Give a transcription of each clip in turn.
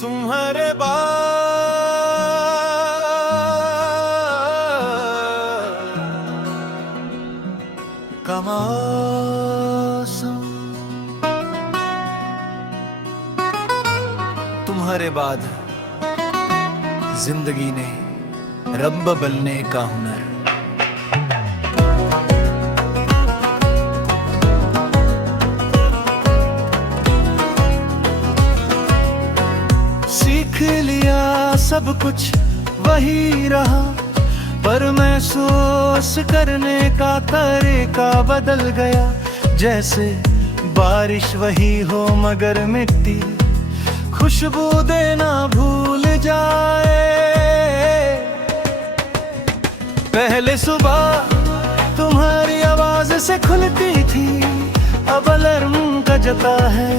तुम्हारे बाद का मौसम, तुम्हारे बाद जिंदगी ने रब बदलने का हुनर। सीख लिया सब कुछ वही रहा, पर महसूस करने का तरीका बदल गया। जैसे बारिश वही हो मगर मिट्टी खुशबू देना भूल जाए। पहले सुबह तुम्हारी आवाज से खुलती थी, अब अलार्म बजता है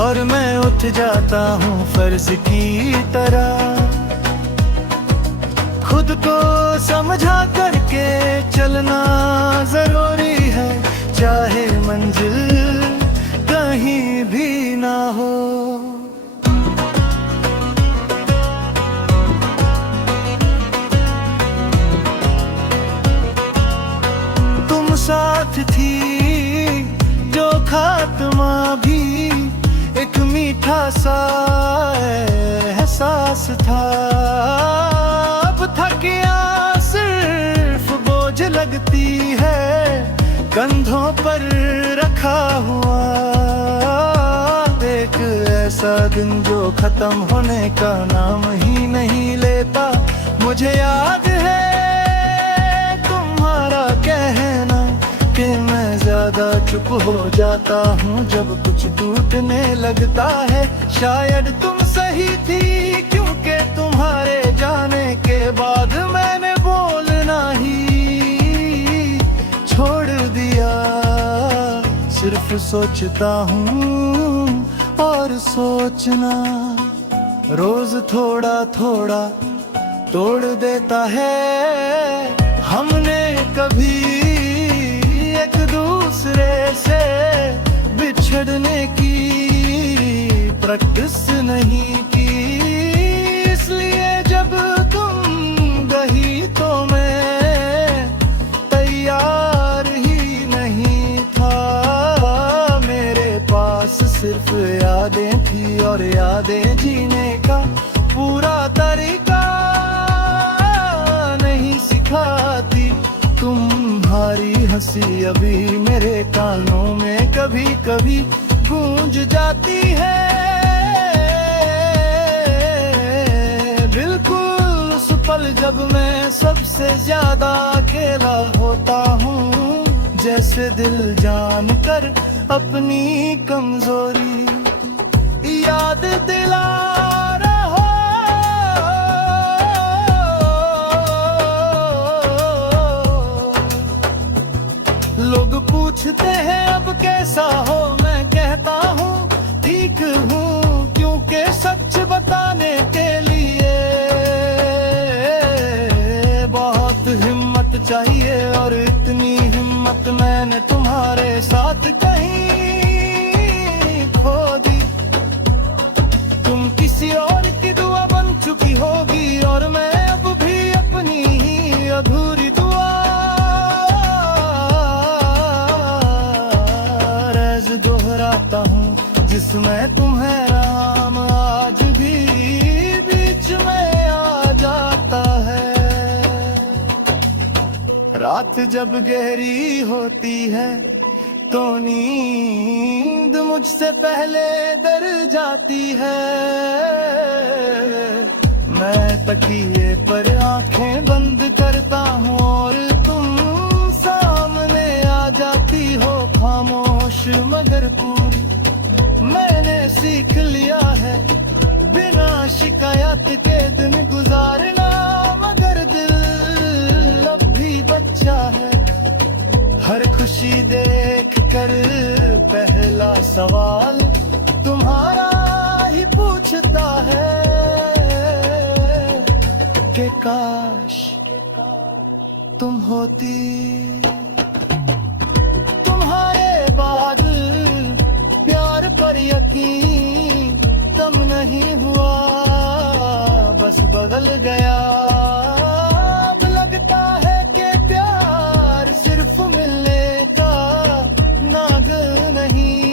और मैं उठ जाता हूँ फर्ज की तरह। खुद को समझा करके चलना जरूरी है, चाहे मंजिल कहीं भी ना हो। तुम साथ थी जो खात्मा भी एक मीठा सा एहसास था। अब थकियां सिर्फ बोझ लगती है कंधों पर रखा हुआ। एक ऐसा दिन जो खत्म होने का नाम ही नहीं लेता। मुझे याद है तुम्हारा कहना कि मैं ज्यादा चुप हो जाता हूँ जब कुछ टूटने लगता है। शायद तुम सही थी, क्योंकि तुम्हारे जाने के बाद मैंने बोलना ही छोड़ दिया। सिर्फ सोचता हूँ और सोचना रोज थोड़ा थोड़ा तोड़ देता है। हमने कभी एक दूसरे से बिछड़ने की प्रैक्टिस नहीं की, इसलिए जब तुम गई तो मैं तैयार ही नहीं था। मेरे पास सिर्फ यादें थी और यादें जीने का पूरा तरीका नहीं सिखाती। तुम्हारी हंसी अभी मेरे कानों में कभी कभी गूंज जाती है। बिल्कुल उस पल जब मैं सबसे ज्यादा अकेला होता हूँ, जैसे दिल जानकर अपनी कमजोरी याद दिला रहा। लोग पूछते हैं अब कैसा हो, मैं कहता हूँ ठीक हूँ, क्योंकि सच बताने के लिए बहुत हिम्मत चाहिए। और इतनी हिम्मत मैंने तुम्हारे साथ कहीं खो दी। तुम किसी और की दुआ बन चुकी होगी और मैं अब भी अपनी ही अधूरी दुआ दोहराता हूँ, जिसमें तुम्हें राम आज भी बीच में आ जाता है। रात जब गहरी होती है तो नींद मुझसे पहले डर जाती है। मैं तकिए पर आंखें बंद करता हूँ और तुम सामने आ जाती हो, खामोश मगर पूरी। मैंने सीख लिया है बिना शिकायत के दिन गुजारना, मगर दिल अब भी बच्चा है। हर खुशी देख कर पहला सवाल तुम्हारा ही पूछता है कि काश तुम होती। तुम्हारे बाद प्यार पर यकीन खत्म नहीं हुआ, बस बदल गया। अब लगता है कि प्यार सिर्फ मिलने का नाग नहीं,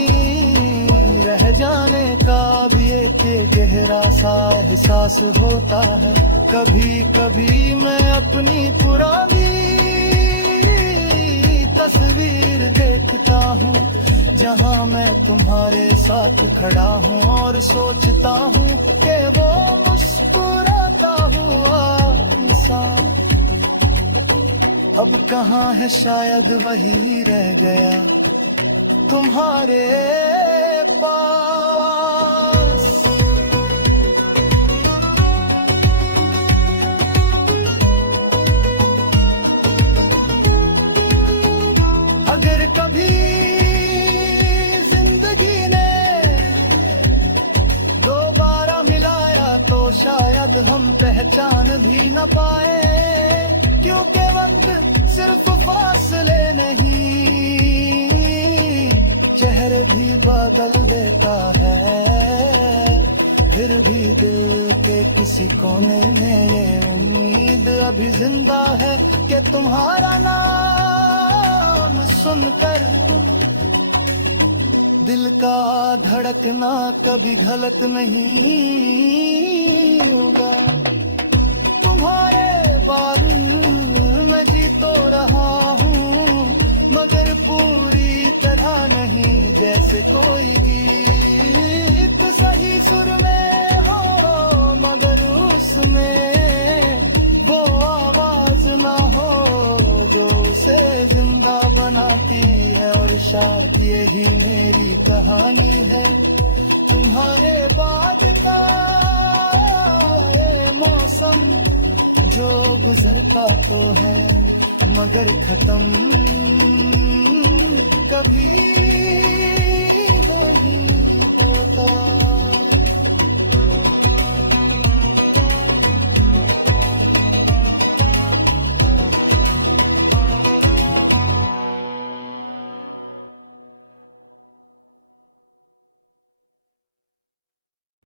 रह जाने का भी एक गहरा सा एहसास होता है। कभी कभी मैं अपनी पुरानी तस्वीर देखता हूँ, जहाँ मैं तुम्हारे साथ खड़ा हूँ और सोचता हूँ कि वो मुस्कुराता हुआ इंसान अब कहाँ है, शायद वही रह गया तुम्हारे पास। अगर कभी जिंदगी ने दोबारा मिलाया तो शायद हम पहचान भी न पाए, क्योंकि वक्त सिर्फ फासले नहीं, चेहरे भी बदल देता है। फिर भी दिल के किसी कोने में ये उम्मीद अभी जिंदा है कि तुम्हारा नाम सुनकर दिल का धड़कना कभी गलत नहीं होगा। तुम्हारे बारे में जी तो रहा हूँ, मगर पूरी तरह नहीं, जैसे कोई गीत सही सुर में हो मगर उसमें वो आवाज ना हो जो उसे जिंदा बनाती है। और शायद यही मेरी कहानी है, तुम्हारे बाद का ये मौसम जो गुजरता तो है मगर खत्म कभी